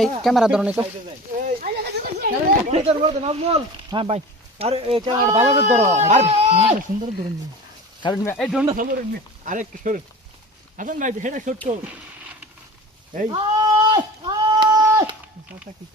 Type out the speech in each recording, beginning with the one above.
এই ক্যামেরা ধরুন তো হ্যাঁ ভাই আরে এই ক্যামেরা ভালো করে ধরো। আর সুন্দর ধরুন কারণ এই ডন্ডা সব আরে সর এখন ভাই হেডা শট কর এই। পরিচিত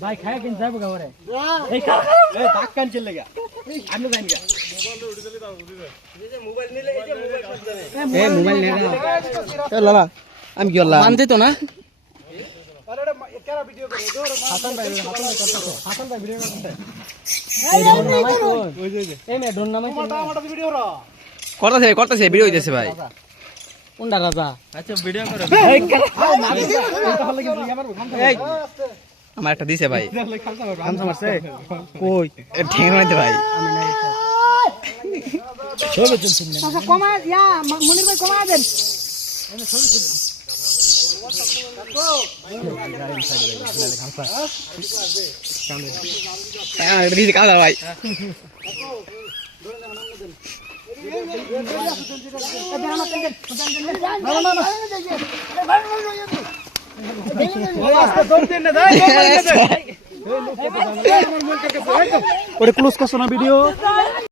ভাই খায় কিন যাব গাওরে এই খা এই ডাক কান চলে গা আমি জানি গা এ মোবাইল নে না এ লালা আমি কি তো না করতেছে করতেছে ভিডিও হইতেছে ভাই কোনটা রাজা আচ্ছা ভিডিও করে আমার একটা দিছে ভাই। কই? ঠেঙ্গা মাইতে ভাই। কমা ইয়া মনির ভাই কমা দেন। হ্যাঁ, কাদা ভাই। না ওটা ক্লোজ করছ না ভিডিও